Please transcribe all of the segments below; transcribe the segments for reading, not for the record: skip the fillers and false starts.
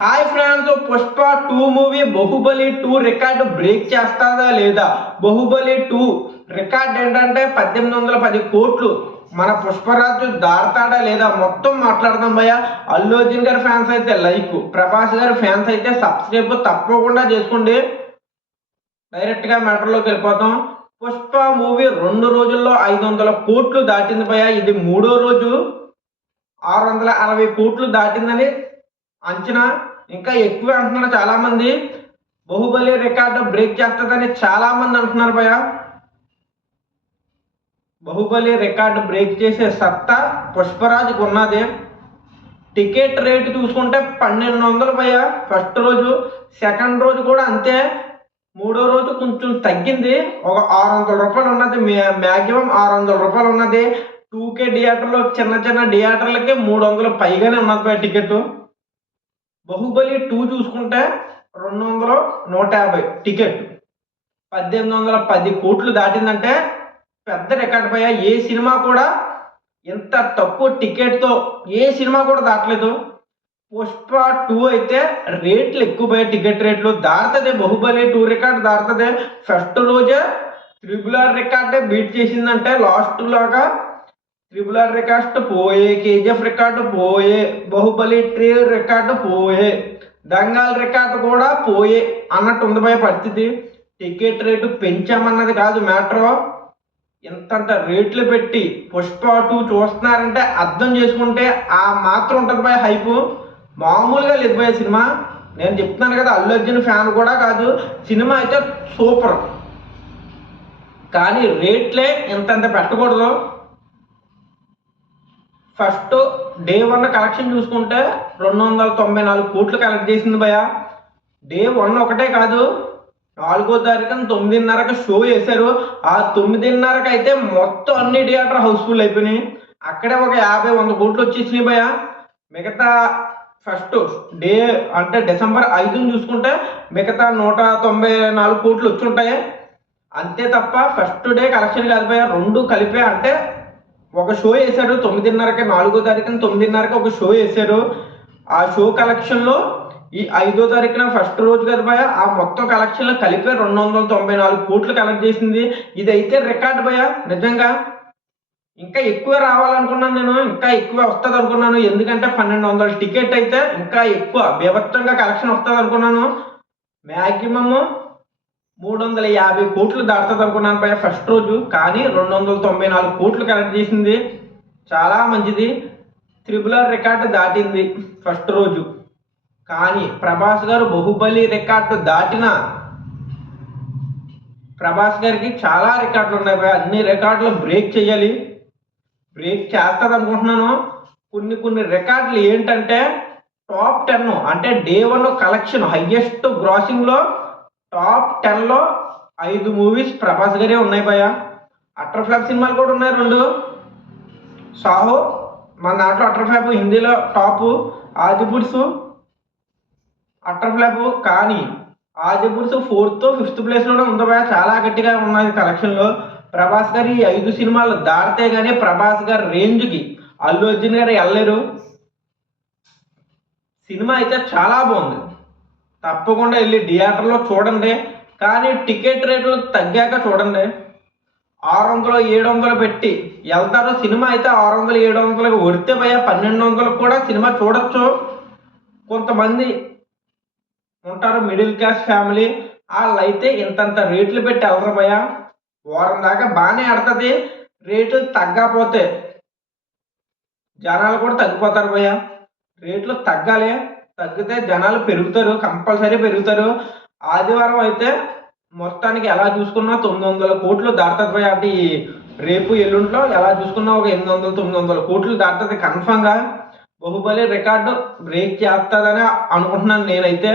Hi friends, Pushpa 2 movie Baahubali 2 record break చేస్తాదా లేదా? Baahubali 2 record ఏంటంటే 1810 కోట్లు. మన పుష్పరాజు దాడతాడా లేదా మొత్తం మాట్లాడదాం భయ్య. అల్లు అర్జున్ గారి ఫ్యాన్స్ అయితే లైక్, ప్రభాస్ గారి ఫ్యాన్స్ అయితే సబ్స్క్రైబ్ తప్పకుండా చేసుకోండి. డైరెక్ట్ గా మ్యాటర్లోకి వెళ్ళిపోతాం. పుష్ప మూవీ 2 రోజుల్లో 500 కోట్లు దాటింది భయ్య. ఇది 3వ రోజు 660 కోట్లు దాటిందని అంచనా. ఇంకా ఎక్కువ అంటున్నారు చాలా మంది. బాహుబలి రికార్డు బ్రేక్ చేస్తుందని చాలా మంది అంటున్నారు భయ. బాహుబలి రికార్డు బ్రేక్ చేసే సత్తా పుష్పరాజుకు ఉన్నది. టికెట్ రేటు చూసుకుంటే 1200 భయ ఫస్ట్ రోజు. సెకండ్ రోజు కూడా అంతే. మూడో రోజు కొంచెం తగ్గింది, ఒక 600 రూపాయలు ఉన్నది. మ్యాక్సిమం 600 రూపాయలు ఉన్నది. 2K థియేటర్లో చిన్న చిన్న థియేటర్లకి 300 పైగానే ఉన్నది భయ టికెట్. బాహుబలి 2 చూసుకుంటే 200, 150 టికెట్. 1810 కోట్లు దాటిందంటే పెద్ద రికార్డ్ పై. ఏ సినిమా కూడా ఇంత తక్కువ టికెట్తో ఏ సినిమా కూడా దాటలేదు. పుష్ప 2 అయితే రేట్లు ఎక్కువ పోయాయి, టికెట్ రేట్లు దాటుతుంది. బాహుబలి 2 రికార్డ్ దాటుతుంది. ఫస్ట్ రోజే RRR రికార్డే బీట్ చేసిందంటే లాస్ట్ లాగా RRR రికార్డ్ పోయే, KGF రికార్డు పోయే, బాహుబలి 3 రికార్డు పోయే, దంగల్ రికార్డు కూడా పోయే అన్నట్టు ఉంది భయ పరిస్థితి. టికెట్ రేటు పెంచామన్నది కాదు మ్యాటర్. ఇంతంత రేట్లు పెట్టి పుష్ప 2 చూస్తున్నారంటే అర్థం చేసుకుంటే ఆ మాత్రం ఉంటుంది భయ హైపు. మామూలుగా లేదు భయ సినిమా. నేను చెప్తున్నాను కదా, అల్లు అర్జున్ ఫ్యాన్ కూడా కాదు. సినిమా అయితే సూపర్, కానీ రేట్లే ఇంతంత పెట్టకూడదు. ఫస్ట్ డే 1 కలెక్షన్ చూసుకుంటే 294 కోట్లు కలెక్ట్ చేసింది భయ. డే 1 ఒకటే కాదు, 4వ తారీఖున 9:30కి షో వేశారు. ఆ 9:30కి అయితే మొత్తం అన్ని థియేటర్ హౌస్ఫుల్ అయిపోయినాయి. అక్కడే ఒక 50-100 కోట్లు వచ్చేసినాయి భయ. మిగతా ఫస్ట్ డే అంటే డిసెంబర్ 5ని చూసుకుంటే మిగతా 194 కోట్లు వచ్చి ఉంటాయి అంతే తప్ప ఫస్ట్ డే కలెక్షన్ కాదు భయ. రెండు కలిపే అంటే ఒక షో వేశారు 9:30కి, 4వ తారీఖున 9:30కి ఒక షో వేశారు. ఆ షో కలెక్షన్లో ఈ 5వ తారీఖున ఫస్ట్ రోజు కదా భయ, ఆ మొత్తం కలెక్షన్లో కలిపే 294 కోట్లు కలెక్ట్ చేసింది. ఇదైతే రికార్డ్ భయ నిజంగా. ఇంకా ఎక్కువ రావాలనుకున్నాను నేను, ఇంకా ఎక్కువ వస్తుంది అనుకున్నాను. ఎందుకంటే 1200 టికెట్ అయితే ఇంకా ఎక్కువ బీభత్సంగా కలెక్షన్ వస్తుంది అనుకున్నాను. మ్యాక్సిమమ్ 350 కోట్లు దాటుతుంది అనుకున్నాను భయ ఫస్ట్ రోజు, కానీ 294 కోట్లు కలెక్ట్ చేసింది. చాలా మంచిది. RRR రికార్డు దాటింది ఫస్ట్ రోజు. కానీ ప్రభాస్ గారు బాహుబలి రికార్డు దాటిన ప్రభాస్ గారికి చాలా రికార్డులు ఉన్నాయి భయ. అన్ని రికార్డులు బ్రేక్ చేయాలి. బ్రేక్ చేస్తుంది అనుకుంటున్నాను. కొన్ని రికార్డులు ఏంటంటే టాప్ 10 అంటే డే 1 కలెక్షన్ హైయెస్ట్ గ్రాసింగ్లో టాప్ 10లో 5 మూవీస్ ప్రభాస్ గారే ఉన్నాయి భయ. అటర్ ఫ్లాప్ సినిమాలు కూడా ఉన్నాయి 2. సాహో మన దాంట్లో అటర్ ఫ్లాప్ హిందీలో టాపు, ఆదిపురుషు అటర్ ఫ్లాప్. కానీ ఆదిపురుషు 4th, 5th ప్లేస్లోనే ఉంది భయ. చాలా గట్టిగా ఉన్నది కలెక్షన్లో. ప్రభాస్ గారు ఈ 5 సినిమాలు దాటితే కానీ ప్రభాస్ గారి రేంజ్కి అల్లు అర్జున్ గారు వెళ్ళలేరు. సినిమా అయితే చాలా బాగుంది, తప్పకుండా వెళ్ళి థియేటర్లో చూడండి. కానీ టికెట్ రేట్లు తగ్గాక చూడండి. 600, 700 పెట్టి వెళ్తారు. సినిమా అయితే 600, 700కి వడితే భయ 1200లకు కూడా సినిమా చూడొచ్చు. కొంతమంది ఉంటారు మిడిల్ క్లాస్ ఫ్యామిలీ, వాళ్ళు అయితే ఇంతంత రేట్లు పెట్టి వెళ్ళరు భయ. వారం దాకా బాగానే ఆడుతుంది. రేట్లు తగ్గకపోతే జనాలు కూడా తగ్గిపోతారు భయ. రేట్లు తగ్గాలి, తగ్గితే జనాలు పెరుగుతారు, కంపల్సరీ పెరుగుతారు. ఆదివారం అయితే మొత్తానికి ఎలా చూసుకున్నా 900 కోట్లు దాటుతుంది భయ. అంటే రేపు ఎల్లుంట్లో ఎలా చూసుకున్నా ఒక 800, 900 కోట్లు దాటుతుంది కన్ఫామ్గా. బాహుబలి రికార్డు బ్రేక్ చేస్తుందని అనుకుంటున్నాను నేనైతే.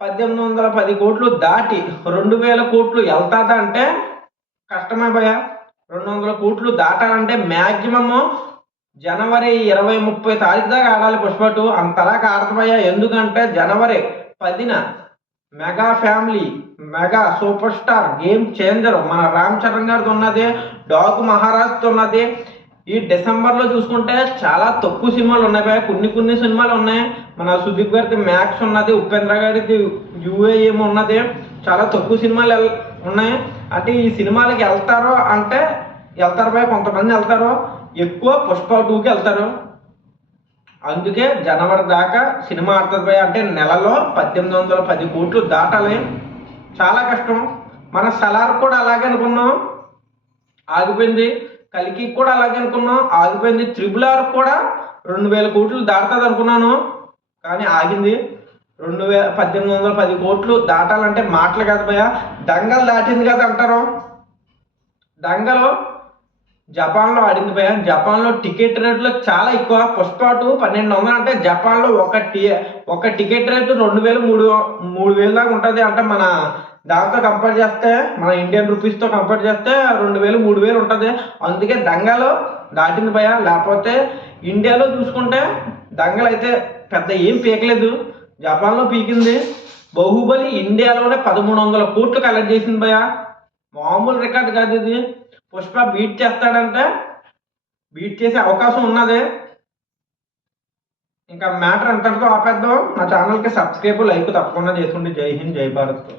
1810 కోట్లు దాటి 2000 కోట్లు వెళ్తాదా అంటే కష్టమే భయ. 200 కోట్లు దాటాలంటే మ్యాక్సిమము జనవరి 20, 30 తారీఖు దాకా ఆడాలి పుష్ప 2. అంతలా ఆడతామయ్యా. ఎందుకంటే జనవరి 10న mega family, mega super star, game changer మన రామ్ చరణ్ గారితో ఉన్నది, డాకు మహారాజ్తో ఉన్నది. ఈ డిసెంబర్లో చూసుకుంటే చాలా తక్కువ సినిమాలు ఉన్నాయి భయ. కొన్ని సినిమాలు ఉన్నాయి. మన సుదీప్ గారిది మ్యాక్స్ ఉన్నది, ఉపేంద్ర గారిది యుఏఎం ఉన్నది. చాలా తక్కువ సినిమాలు ఉన్నాయి. అంటే ఈ సినిమాలకి వెళ్తారో అంటే వెళ్తారు భయ, కొంతమంది వెళ్తారు, ఎక్కువ పుష్ప 2కి వెళ్తారు. అందుకే జనవరి దాకా సినిమా ఆడుతుంది భయ. అంటే నెలలో 1810 కోట్లు దాటాలి, చాలా కష్టం. మన సలార్ కూడా అలాగే అనుకున్నాం, ఆగిపోయింది. కలికి కూడా అలాగే అనుకున్నాం, ఆగిపోయింది. RRR కూడా 2000 కోట్లు దాటుతుంది అనుకున్నాను, కానీ ఆగింది. 1810 కోట్లు దాటాలంటే మాటలు కాదు భయ. దంగల్ దాటింది కదా అంటారు. దంగలు జపాన్లో ఆడింది భయ. జపాన్లో టికెట్ రేట్లు చాలా ఎక్కువ. పుష్ప 2 1200 అంటే జపాన్లో ఒక టికెట్ రేటు 2000 3000 దాకా ఉంటుంది. అంటే మన దాంతో కంపేర్ చేస్తే, మన ఇండియన్ రూపీస్తో కంపేర్ చేస్తే 2000 3000 ఉంటుంది. అందుకే దంగలు దాటింది భయ. లేకపోతే ఇండియాలో చూసుకుంటే దంగలు అయితే పెద్ద ఏం పీకలేదు, జపాన్లో పీకింది. బాహుబలి ఇండియాలోనే 1300 కోట్లు కలెక్ట్ చేసింది భయ. మామూలు రికార్డు కాదు ఇది. పుష్ప బీట్ చేస్తాడంటే బీట్ చేసే అవకాశం ఉన్నది. ఇంకా మ్యాటర్ అంతటితో ఆపేద్దాం. నా ఛానల్కి సబ్స్క్రైబ్, లైక్ తప్పకుండా చేసుకుంటే. జై హింద్, జై భారత్.